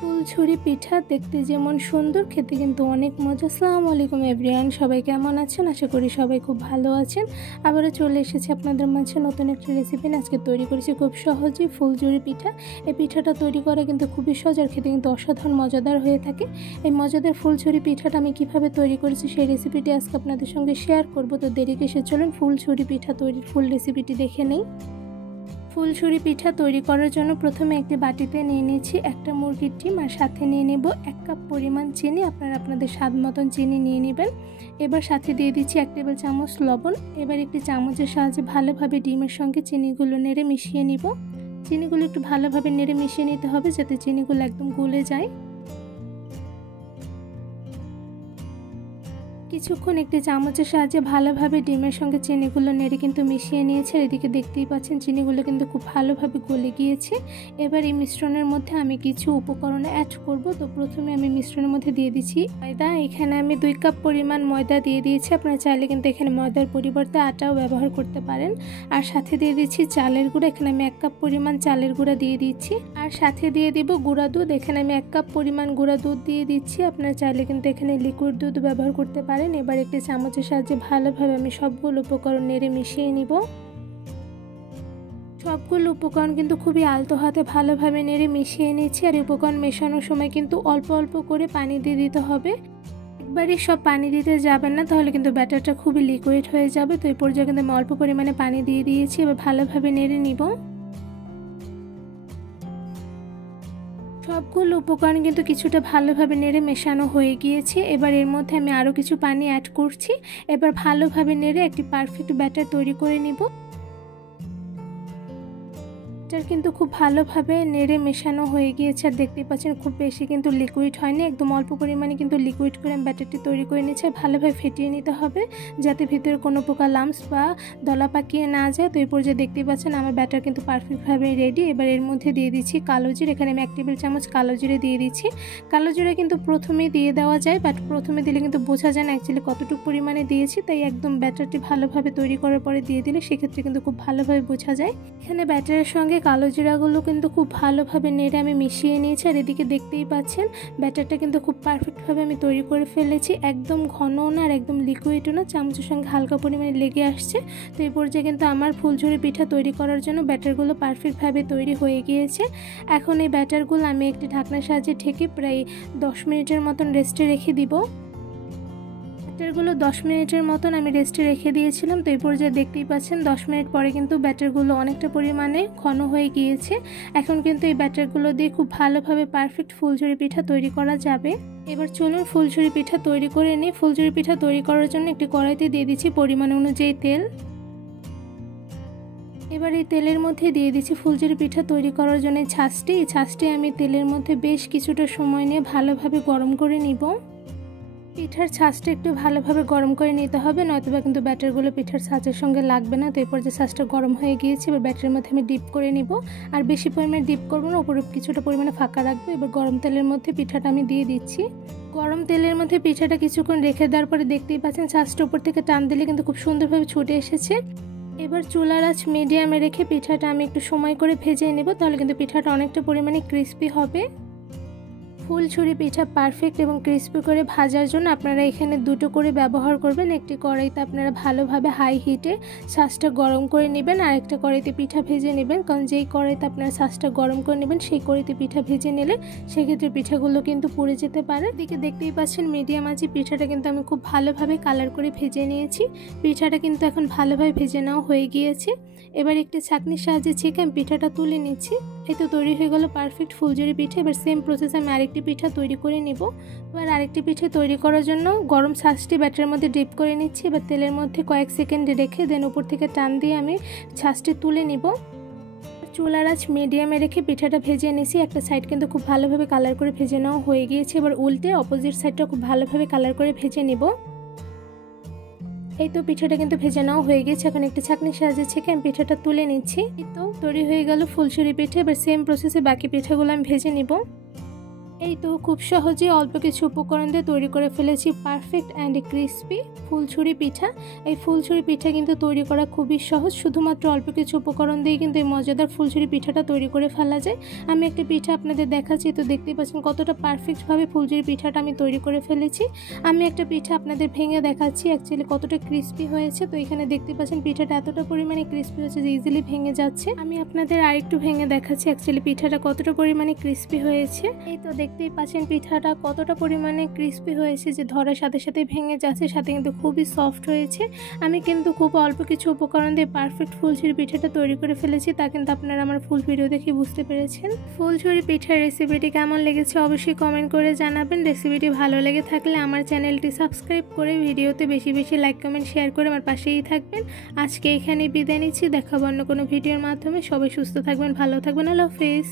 ফুলঝুরি পিঠা দেখতে যেমন সুন্দর, খেতে কিন্তু অনেক মজা। আসসালামু আলাইকুম এভরিওয়ান, সবাই কেমন আছেন? আশা করি সবাই খুব ভালো আছেন। আবারও চলে এসেছি আপনাদের মাঝে নতুন একটা রেসিপি নিয়ে। আজকে তৈরি করেছি খুব সহজেই ফুলঝুরি পিঠা। এই পিঠাটা তৈরি করা কিন্তু খুবই সহজ আর খেতে কিন্তু অসাধারণ মজাদার হয়ে থাকে। এই মজাদার ফুলঝুরি পিঠাটা আমি কিভাবে তৈরি করেছি সেই রেসিপিটি আজকে আপনাদের সঙ্গে শেয়ার করব। তো দেরি কিসের, চলুন ফুলঝুরি পিঠা তৈরির ফুল রেসিপিটি দেখে নেই। ফুলঝুরি পিঠা তৈরি করার জন্য প্রথমে একটি বাটিতে নিয়ে নিয়েছি একটা মুরগির ডিম, আর সাথে নিয়ে নেব 1 কাপ পরিমাণ চিনি। আপনারা আপনাদের স্বাদ মতন চিনি নিয়ে নেবেন। এবার সাথে দিয়ে দিচ্ছি 1 টেবিল চামচ লবণ। এবার একটি চামচের সাহায্যে ভালোভাবে ডিমের সঙ্গে চিনিগুলো নেড়ে মিশিয়ে নিব। চিনিগুলো একটু ভালোভাবে নেড়ে মিশিয়ে নিতে হবে যাতে চিনিগুলো একদম গলে যায়। কিছুক্ষণ একটি চামচের সাহায্যে ভালোভাবে ডিমের সঙ্গে চিনিগুলো নেড়ে কিন্তু মিশিয়ে নিয়েছে। এদিকে দেখতেই পাচ্ছেন চিনিগুলো কিন্তু খুব ভালোভাবে গলে গিয়েছে। এবার এই মিশ্রণের মধ্যে আমি কিছু উপকরণ অ্যাড করব। তো প্রথমে আমি মিশ্রণের মধ্যে দিয়ে দিচ্ছি ময়দা। এখানে আমি 2 কাপ পরিমাণ ময়দা দিয়ে দিয়েছি। আপনারা চাইলে কিন্তু এখানে ময়দার পরিবর্তে আটাও ব্যবহার করতে পারেন। আর সাথে দিয়ে দিচ্ছি চালের গুঁড়া। এখানে আমি 1 কাপ পরিমাণ চালের গুঁড়া দিয়ে দিচ্ছি। আর সাথে দিয়ে দিব গুঁড়া দুধ। এখানে আমি 1 কাপ পরিমাণ গুঁড়া দুধ দিয়ে দিচ্ছি। আপনারা চাইলে কিন্তু এখানে লিকুইড দুধ ব্যবহার করতে পারেন। এবার একটি চামচের সাহায্যে ভালোভাবে আমি সবগুলো উপকরণ নেড়ে মিশিয়ে নিব। সবগুলো উপকরণ কিন্তু খুবই আলতো হাতে ভালোভাবে নেড়ে মিশিয়ে নিচ্ছি। আর উপকরণ মেশানোর সময় কিন্তু অল্প অল্প করে পানি দিয়ে দিতে হবে। একবারই সব পানি দিতে যাবেন না, তাহলে কিন্তু ব্যাটারটা খুবই লিকুইড হয়ে যাবে। তো এই পর্যায়ে কিন্তু আমি অল্প পরিমাণে পানি দিয়ে দিয়েছি। এবার ভালোভাবে নেড়ে নিব। সবগুলো উপকরণ কিন্তু কিছুটা ভালোভাবে নেড়ে মেশানো হয়ে গিয়েছে। এবার এর মধ্যে আমি আরও কিছু পানি অ্যাড করছি। এবার ভালোভাবে নেড়ে একটি পারফেক্ট ব্যাটার তৈরি করে নিব। ব্যাটার কিন্তু খুব ভালোভাবে নেড়ে মেশানো হয়ে গিয়েছে। আর দেখতেই পাচ্ছেন খুব বেশি কিন্তু লিকুইড হয়নি, একদম অল্প পরিমাণে কিন্তু লিকুইড করে আমি ব্যাটারটি তৈরি করে নিচ্ছি। ভালোভাবে ফেটিয়ে নিতে হবে যাতে ভিতরে কোনো প্রকার লাম্পস বা দলা পাকিয়ে না যায়। তো এই পর্যায়ে দেখতেই পাচ্ছেন আমার ব্যাটার কিন্তু পারফেক্টভাবে রেডি। এবার এর মধ্যে দিয়ে দিচ্ছি কালো জিরে। এখানে আমি 1 টেবিল চামচ কালো জিরে দিয়ে দিচ্ছি। কালো জিরে কিন্তু প্রথমেই দিয়ে দেওয়া যায়, বাট প্রথমে দিলে কিন্তু বোঝা যায় না অ্যাকচুয়ালি কতটুকু পরিমাণে দিয়েছি। তাই একদম ব্যাটারটি ভালোভাবে তৈরি করার পরে দিয়ে দিলে সেক্ষেত্রে কিন্তু খুব ভালোভাবে বোঝা যায়। এখানে ব্যাটারের সঙ্গে কালো জিরাগুলো কিন্তু খুব ভালোভাবে নেড়ে আমি মিশিয়ে নিয়েছি। আর এদিকে দেখতেই পাচ্ছেন ব্যাটারটা কিন্তু খুব পারফেক্টভাবে আমি তৈরি করে ফেলেছি। একদম ঘনও না আর একদম লিকুইডও না, চামচের সঙ্গে হালকা পরিমাণে লেগে আসছে। তো এই পর্যায়ে কিন্তু আমার ফুলঝুরি পিঠা তৈরি করার জন্য ব্যাটারগুলো পারফেক্টভাবে তৈরি হয়ে গিয়েছে। এখন এই ব্যাটারগুলো আমি একটি ঢাকনার সাহায্যে ঢেকে প্রায় 10 মিনিটের মতন রেস্টে রেখে দিব। ব্যাটারগুলো 10 মিনিটের মতন আমি রেস্টে রেখে দিয়েছিলাম। তো এই পর্যায়ে দেখতেই পাচ্ছেন 10 মিনিট পরে কিন্তু ব্যাটারগুলো অনেকটা পরিমাণে ঘন হয়ে গিয়েছে। এখন কিন্তু এই ব্যাটারগুলো দিয়ে খুব ভালোভাবে পারফেক্ট ফুলঝুরি পিঠা তৈরি করা যাবে। এবার চলুন ফুলঝুরি পিঠা তৈরি করে নিই। ফুলঝুরি পিঠা তৈরি করার জন্য একটি কড়াইতে দিয়ে দিচ্ছি পরিমাণ অনুযায়ী তেল। এবার এই তেলের মধ্যে দিয়ে দিচ্ছি ফুলঝুরি পিঠা তৈরি করার জন্য ছাঁচটি। এই ছাঁচটি আমি তেলের মধ্যে বেশ কিছুটা সময় নিয়ে ভালোভাবে গরম করে নিব। পিঠার ছাঁচটা একটু ভালোভাবে গরম করে নিতে হবে, নয়তোবা কিন্তু ব্যাটারগুলো পিঠার ছাঁচের সঙ্গে লাগবে না। তো এরপর যে ছাঁচটা গরম হয়ে গিয়েছে, এবার ব্যাটারের মধ্যে আমি ডিপ করে নিব। আর বেশি পরিমাণে ডিপ করবো না, উপরে কিছুটা পরিমাণে ফাঁকা রাখবো। এবার গরম তেলের মধ্যে পিঠাটা আমি দিয়ে দিচ্ছি। গরম তেলের মধ্যে পিঠাটা কিছুক্ষণ রেখে দেওয়ার পরে দেখতেই পাচ্ছেন ছাঁচটা উপর থেকে টান দিলে কিন্তু খুব সুন্দরভাবে ছুটে এসেছে। এবার চুলার আঁচ মিডিয়ামে রেখে পিঠাটা আমি একটু সময় করে ভেজে নেব, তাহলে কিন্তু পিঠাটা অনেকটা পরিমাণে ক্রিস্পি হবে। ফুলঝুরি পিঠা পারফেক্ট এবং ক্রিস্পি করে ভাজার জন্য আপনারা এখানে দুটো করে ব্যবহার করবেন। একটি কড়াইতে আপনারা ভালোভাবে হাই হিটে ছাঁচটা গরম করে নেবেন, আর একটা কড়াইতে পিঠা ভেজে নেবেন। কারণ যেই কড়াইতে আপনারা ছাঁচটা গরম করে নেবেন সেই কড়াইতে পিঠা ভেজে নিলে সেক্ষেত্রে পিঠাগুলো কিন্তু পুড়ে যেতে পারে। এদিকে দেখতেই পাচ্ছেন মিডিয়াম আঁচে পিঠাটা কিন্তু আমি খুব ভালোভাবে কালার করে ভেজে নিয়েছি। পিঠাটা কিন্তু এখন ভালোভাবে ভেজে নেওয়া হয়ে গিয়েছে। এবার একটি ছাঁকনির সাহায্যে ছেঁকে আমি পিঠাটা তুলে নিচ্ছি। এই তো তৈরি হয়ে গেল পারফেক্ট ফুলঝুরি পিঠা। এবার সেম প্রসেসে আমি আরেকটি পিঠা তৈরি করে নেব। এবার আরেকটি পিঠা তৈরি করার জন্য গরম ছাঁচটি ব্যাটারের মধ্যে ডিপ করে নিচ্ছি। এবার তেলের মধ্যে কয়েক সেকেন্ড রেখে দেন উপর থেকে টান দিয়ে আমি ছাঁচটি তুলে নিব। চুলার আঁচ মিডিয়ামে রেখে পিঠাটা ভেজে নিয়েছি। একটা সাইড কিন্তু খুব ভালোভাবে কালার করে ভেজে নেওয়া হয়ে গিয়েছে। এবার উল্টে অপোজিট সাইডটা খুব ভালোভাবে কালার করে ভেজে নেব। এই তো পিঠাটা কিন্তু ভেজে নেওয়া হয়ে গেছে। এখন একটি ছাঁকনির সাহায্যে ছেঁকে আমি পিঠাটা তুলে নিচ্ছি। এই তো তৈরি হয়ে গেল ফুলঝুরি পিঠা। এবার সেম প্রসেসে বাকি পিঠাগুলো আমি ভেজে নিব। এই তো খুব সহজে অল্প কিছু উপকরণ দিয়ে তৈরি করে ফেলেছি পারফেক্ট অ্যান্ড ক্রিস্পি ফুলছুরি পিঠা। এই ফুলছুরি পিঠা কিন্তু তৈরি করা খুবই সহজ, শুধুমাত্র অল্প কিছু উপকরণ দিয়ে কিন্তু এই মজাদার ফুলছুরি পিঠাটা তৈরি করে ফেলা যায়। আমি একটা পিঠা আপনাদের দেখাচ্ছি, তো দেখতেই পাচ্ছেন কতটা পারফেক্টভাবে ফুলঝুরি পিঠাটা আমি তৈরি করে ফেলেছি। আমি একটা পিঠা আপনাদের ভেঙে দেখাচ্ছি অ্যাকচুয়ালি কতটা ক্রিস্পি হয়েছে। তো এখানে দেখতে পাচ্ছেন পিঠাটা এতটা পরিমাণে ক্রিস্পি হয়েছে যে ইজিলি ভেঙে যাচ্ছে। আমি আপনাদের আরেকটু ভেঙে দেখাচ্ছি অ্যাকচুয়ালি পিঠাটা কতটা পরিমাণে ক্রিস্পি হয়েছে। এই তো দেখতেই পাচ্ছেন পিঠাটা কতটা পরিমাণে ক্রিস্পি হয়েছে যে ধরার সাথে সাথে ভেঙে যাচ্ছে, সাথে কিন্তু খুবই সফট হয়েছে। আমি কিন্তু খুব অল্প কিছু উপকরণ দিয়ে পারফেক্ট ফুলঝুরি পিঠাটা তৈরি করে ফেলেছি, তা কিন্তু আপনারা আমার ফুল ভিডিও দেখে বুঝতে পেরেছেন। ফুলঝুরি পিঠার রেসিপিটি কেমন লেগেছে অবশ্যই কমেন্ট করে জানাবেন। রেসিপিটি ভালো লেগে থাকলে আমার চ্যানেলটি সাবস্ক্রাইব করে ভিডিওতে বেশি বেশি লাইক কমেন্ট শেয়ার করে আমার পাশেই থাকবেন। আজকে এখানেই বিদায় নিচ্ছি, দেখা হবে অন্য কোনো ভিডিওর মাধ্যমে। সবাই সুস্থ থাকবেন, ভালো থাকবেন, আল্লাহ হাফেজ।